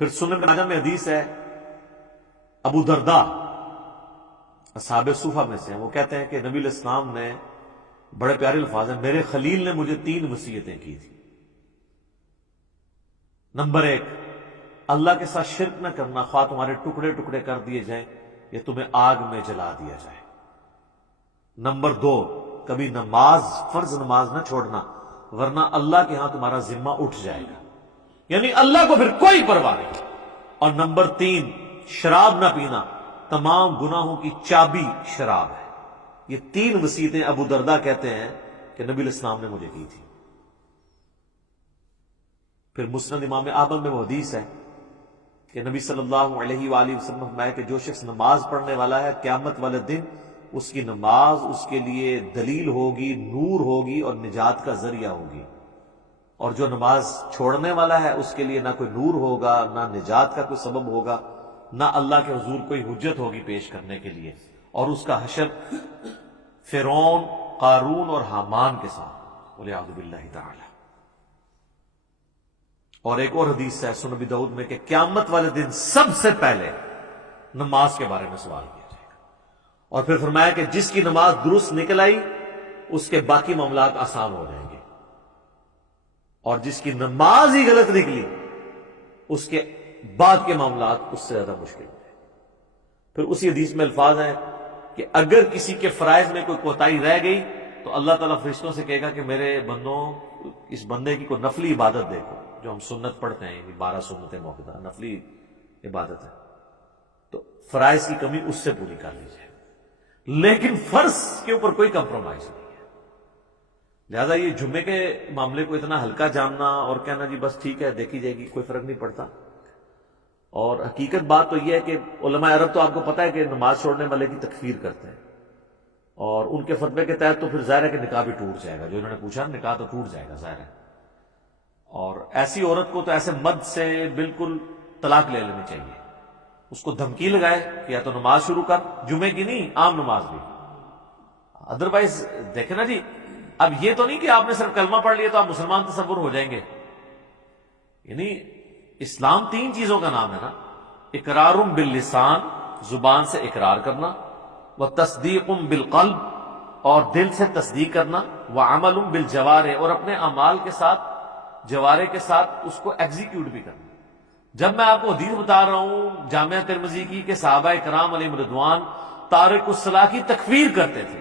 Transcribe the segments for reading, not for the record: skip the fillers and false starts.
پھر سنن ماجہ میں حدیث ہے، ابو درداء اصحاب صوفہ میں سے ہیں، وہ کہتے ہیں کہ نبی علیہ السلام نے بڑے پیارے الفاظ ہیں، میرے خلیل نے مجھے 3 وصیتیں کی تھی۔ نمبر 1، اللہ کے ساتھ شرک نہ کرنا، خواہ تمہارے ٹکڑے ٹکڑے کر دیے جائیں یا تمہیں آگ میں جلا دیا جائے۔ نمبر 2، کبھی نماز، فرض نماز نہ چھوڑنا، ورنہ اللہ کے ہاں تمہارا ذمہ اٹھ جائے گا، یعنی اللہ کو پھر کوئی پرواہ نہیں۔ اور نمبر 3، شراب نہ پینا، تمام گناہوں کی چابی شراب ہے۔ یہ 3 وصیتیں ابو درداء کہتے ہیں کہ نبی علیہ السلام نے مجھے کی تھی۔ پھر مسند امام احمد میں وہ حدیث ہے کہ نبی صلی اللہ علیہ وآلہ وسلم فرمایا کہ جو شخص نماز پڑھنے والا ہے، قیامت والے دن اس کی نماز اس کے لیے دلیل ہوگی، نور ہوگی اور نجات کا ذریعہ ہوگی، اور جو نماز چھوڑنے والا ہے اس کے لیے نہ کوئی نور ہوگا، نہ نجات کا کوئی سبب ہوگا، نہ اللہ کے حضور کوئی حجت ہوگی پیش کرنے کے لیے، اور اس کا حشر فرعون، قارون اور حامان کے ساتھ، والعیاذ باللہ تعالی۔ اور ایک اور حدیث ہے سنن ابی داؤد میں کہ قیامت والے دن سب سے پہلے نماز کے بارے میں سوال کیا جائے گا، اور پھر فرمایا کہ جس کی نماز درست نکل آئی اس کے باقی معاملات آسان ہو جائیں گے، اور جس کی نماز ہی غلط نکلی اس کے بعد کے معاملات اس سے زیادہ مشکل ہو جائیں گے۔ پھر اسی حدیث میں الفاظ ہیں کہ اگر کسی کے فرائض میں کوئی کوتاہی رہ گئی تو اللہ تعالیٰ فرشتوں سے کہے گا کہ میرے بندوں، اس بندے کی کوئی نفلی عبادت دیکھو، جو ہم سنت پڑھتے ہیں، 12 سنتیں موقع نفلی عبادت ہے، تو فرائض کی کمی اس سے پوری کر لی جائے، لیکن فرض کے اوپر کوئی کمپرومائز نہیں ہے۔ لہذا یہ جمعے کے معاملے کو اتنا ہلکا جاننا اور کہنا جی بس ٹھیک ہے دیکھی جائے گی، کوئی فرق نہیں پڑتا۔ اور حقیقت بات تو یہ ہے کہ علماء عرب تو آپ کو پتا ہے کہ نماز چھوڑنے والے کی تکفیر کرتے ہیں، اور ان کے فتوے کے تحت تو پھر ظاہر ہے کہ نکاح بھی ٹوٹ جائے گا، جو انہوں نے پوچھا نکاح تو ٹوٹ جائے گا ظاہر ہے۔ اور ایسی عورت کو تو ایسے مد سے بالکل طلاق لے لینی چاہیے، اس کو دھمکی لگائے کہ یا تو نماز شروع کر، جمعے کی نہیں عام نماز بھی، ادروائز دیکھیں نا جی، اب یہ تو نہیں کہ آپ نے صرف کلمہ پڑھ لیا تو آپ مسلمان تصور ہو جائیں گے، یعنی اسلام 3 چیزوں کا نام ہے نا، اقرار باللسان، زبان سے اقرار کرنا، وتصدیق بالقلب، اور دل سے تصدیق کرنا، وعمل بالجوارح، اور اپنے اعمال کے ساتھ، جوارح کے ساتھ اس کو ایگزیکیوٹ بھی کرنا۔ جب میں آپ کو حدیث بتا رہا ہوں جامعہ ترمذی کی کہ صحابہ کرام علیہم رضوان تارک الصلاۃ کی تکفیر کرتے تھے،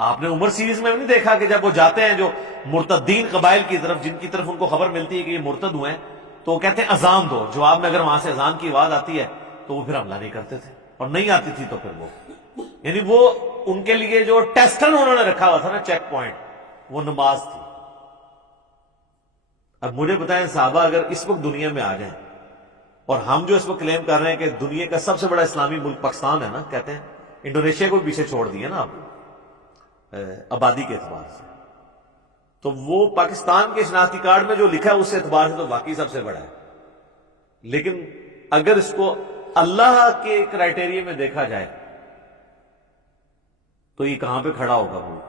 آپ نے عمر سیریز میں نہیں دیکھا کہ جب وہ جاتے ہیں جو مرتدین قبائل کی طرف، جن کی طرف ان کو خبر ملتی ہے کہ یہ مرتد ہوئے ہیں، تو وہ کہتے ہیں اذان دو، جواب میں اگر وہاں سے اذان کی آواز آتی ہے تو وہ پھر حملہ نہیں کرتے تھے، اور نہیں آتی تھی تو پھر وہ یعنی وہ ان کے لیے جو ٹیسٹن انہوں نے رکھا ہوا تھا نا، چیک پوائنٹ، وہ نماز تھی۔ اب مجھے بتائیں صحابہ اگر اس وقت دنیا میں آ جائیں، اور ہم جو اس وقت کلیم کر رہے ہیں کہ دنیا کا سب سے بڑا اسلامی ملک پاکستان ہے نا، کہتے ہیں انڈونیشیا کو پیچھے چھوڑ دیا نا آپ آبادی کے اعتبار سے، تو وہ پاکستان کے شناختی کارڈ میں جو لکھا ہے اس اعتبار سے تو واقعی سب سے بڑا ہے، لیکن اگر اس کو اللہ کے کرائٹیریا میں دیکھا جائے تو یہ کہاں پہ کھڑا ہوگا ملک؟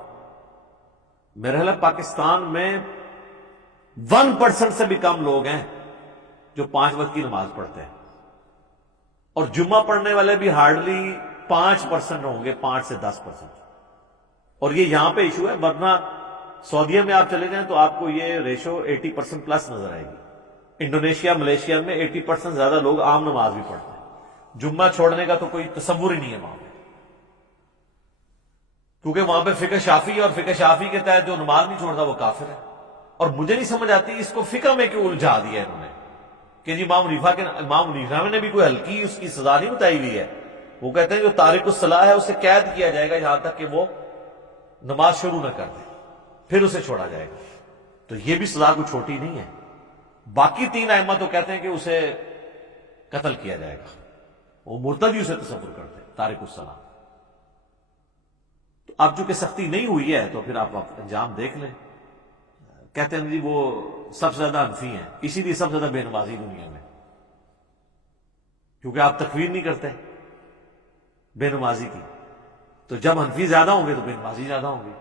میرے خیال ہے پاکستان میں 1% سے بھی کم لوگ ہیں جو 5 وقت کی نماز پڑھتے ہیں، اور جمعہ پڑھنے والے بھی ہارڈلی 5% ہوں گے، 5 سے 10%، اور یہ یہاں پہ ایشو ہے، ورنہ سعودیہ میں آپ چلے جائیں تو آپ کو یہ ریشو 80% پلس نظر آئے گی۔ انڈونیشیا، ملیشیا میں 80% زیادہ لوگ عام نماز بھی پڑھتے ہیں، جمعہ چھوڑنے کا تو کوئی تصور ہی نہیں ہے وہاں پہ، کیونکہ وہاں پہ فقہ شافعی، اور فقہ شافعی کے تحت جو نماز نہیں چھوڑتا وہ کافر ہے۔ اور مجھے نہیں سمجھ آتی اس کو فقہ میں کیوں الجھا دیا انہوں نے کہ جی امام حنیفہ نے بھی کوئی ہلکی اس کی سزا نہیں بتائی ہوئی ہے، وہ کہتے ہیں جو تارک الصلاۃ ہے اسے قید کیا جائے گا یہاں تک کہ وہ نماز شروع نہ کر دے، پھر اسے چھوڑا جائے گا، تو یہ بھی سزا کوئی چھوٹی نہیں ہے۔ باقی 3 ائمہ تو کہتے ہیں کہ اسے قتل کیا جائے گا، وہ مرتد ہی اسے تصور کرتے ہیں تارک الصلاۃ۔ تو اب چونکہ سختی نہیں ہوئی ہے تو پھر آپ انجام دیکھ لیں، کہتے ہیں جی وہ سب سے زیادہ حنفی ہیں، اسی لیے سب سے زیادہ بے نمازی دنیا میں، کیونکہ آپ تکفیر نہیں کرتے بے نمازی کی، تو جب حنفی زیادہ ہوں گے تو بے نمازی زیادہ ہوں گے۔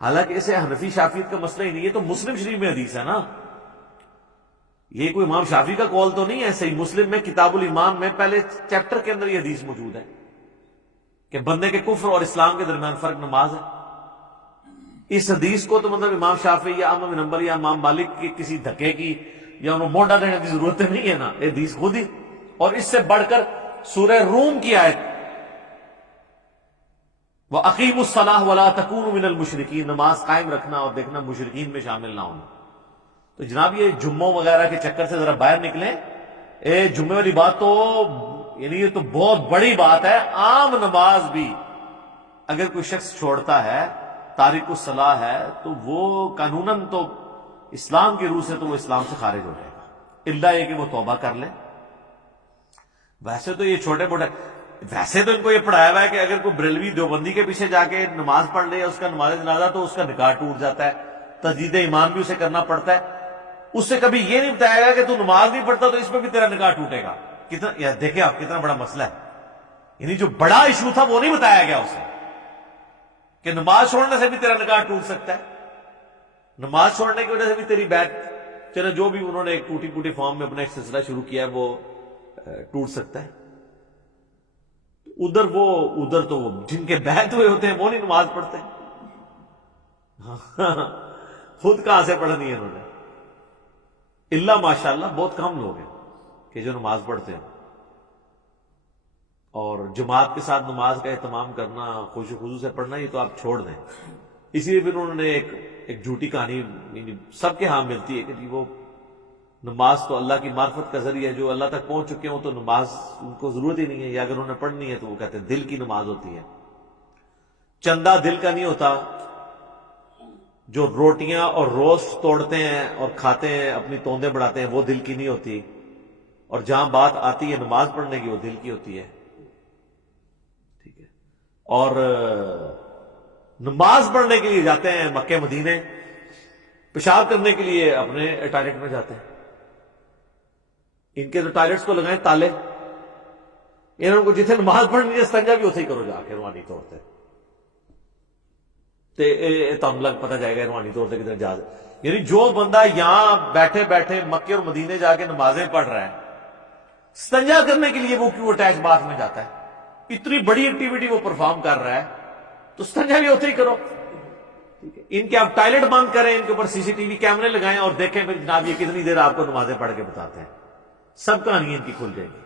حالانکہ اسے حنفی شافعیت کا مسئلہ ہی نہیں ہے، تو مسلم شریف میں حدیث ہے نا یہ کوئی امام شافعی کا قول تو نہیں ہے، صحیح مسلم میں کتاب الایمان میں پہلے چیپٹر کے اندر یہ حدیث موجود ہے کہ بندے کے کفر اور اسلام کے درمیان فرق نماز ہے۔ اس حدیث کو تو مطلب امام شافعی یا احمد بن حنبل یا امام مالک کی کسی دھکے کی یا انہوں موڈا دینے کی ضرورت نہیں ہے نا، یہ حدیث خود ہی۔ اور اس سے بڑھ کر سورہ روم کی آیت وَأَقِيمُوا الصَّلَاةَ وَلَا تَكُونُوا مِنَ الْمُشْرِكِينَ، نماز قائم رکھنا اور دیکھنا مشرکین میں شامل نہ ہونا۔ تو جناب یہ جمعوں وغیرہ کے چکر سے ذرا باہر نکلیں۔ جمعے والی بات تو یعنی یہ تو بہت بڑی بات ہے۔ عام نماز بھی اگر کوئی شخص چھوڑتا ہے، تارک الصلاح ہے، تو وہ قانوناً تو اسلام کی روح سے تو وہ اسلام سے خارج ہو جائے گا، الا یہ کہ وہ توبہ کر لے۔ ویسے تو یہ چھوٹے موٹے، ویسے تو ان کو یہ پڑھایا ہوا ہے کہ اگر کوئی بریلوی دیوبندی کے پیچھے جا کے نماز پڑھ لے اس کا نماز جنازہ تو اس کا نکاح ٹوٹ جاتا ہے، تجدید ایمان بھی اسے کرنا پڑتا ہے۔ اس سے کبھی یہ نہیں بتایا گا کہ تو نماز نہیں پڑھتا تو اس پہ بھی تیرا نکاح ٹوٹے گا۔ کتنا یار دیکھیں آپ کتنا بڑا مسئلہ ہے، یعنی جو بڑا ایشو تھا وہ نہیں بتایا گیا اسے کہ نماز چھوڑنے سے بھی تیرا نکاح ٹوٹ سکتا ہے، نماز چھوڑنے کی وجہ سے بھی تیری بیعت، چلو جو بھی انہوں نے ایک ٹوٹی پوٹی فارم میں اپنا ایک سلسلہ شروع کیا ہے وہ ٹوٹ سکتا ہے۔ ادھر تو جن کے بیعت ہوئے ہوتے ہیں وہ نہیں نماز پڑھتے، خود کہاں سے پڑھنی ہے انہوں نے؟ اللہ ماشاءاللہ بہت کم لوگ ہیں کہ جو نماز پڑھتے ہیں، اور جماعت کے ساتھ نماز کا اہتمام کرنا، خوش و خضوع سے پڑھنا، یہ تو آپ چھوڑ دیں۔ اسی لیے پھر انہوں نے ایک جھوٹی کہانی سب کے ہاں ملتی ہے کہ جی وہ نماز تو اللہ کی معرفت کا ذریعہ ہے، جو اللہ تک پہنچ چکے ہوں تو نماز ان کو ضرورت ہی نہیں ہے، یا اگر انہوں نے پڑھنی ہے تو وہ کہتے ہیں دل کی نماز ہوتی ہے۔ چندہ دل کا نہیں ہوتا، جو روٹیاں اور روسٹ توڑتے ہیں اور کھاتے ہیں، اپنی توندیں بڑھاتے ہیں، وہ دل کی نہیں ہوتی، اور جہاں بات آتی ہے نماز پڑھنے کی وہ دل کی ہوتی ہے۔ ٹھیک ہے، اور نماز پڑھنے کے لیے جاتے ہیں مکے مدینے، پیشاب کرنے کے لیے اپنے ٹوائلٹ میں جاتے ہیں۔ ان کے تو ٹوائلٹس کو لگائیں تالے، انہوں کو جتنے نماز پڑھنی ہے استنجا بھی اتھے ہی کرو جا کے روحانی طور سے، تو لگ پتہ جائے گا روحانی طور سے کدھر جا دے۔ یعنی جو بندہ یہاں بیٹھے بیٹھے مکے اور مدینے جا کے نمازیں پڑھ رہا ہے، استنجا کرنے کے لیے وہ کیوں اٹیچ باتھ میں جاتا ہے؟ اتنی بڑی ایکٹیویٹی وہ پرفارم کر رہا ہے تو استنجا بھی اتھے ہی کرو۔ ان کے آپ ٹوائلٹ بند کریں، ان کے اوپر سی سی ٹی وی کیمرے لگائیں اور دیکھیں پھر جناب یہ کتنی دیر آپ کو نمازیں پڑھ کے بتاتے ہیں، سب کہانیاں ان کی کھل جائیں گی۔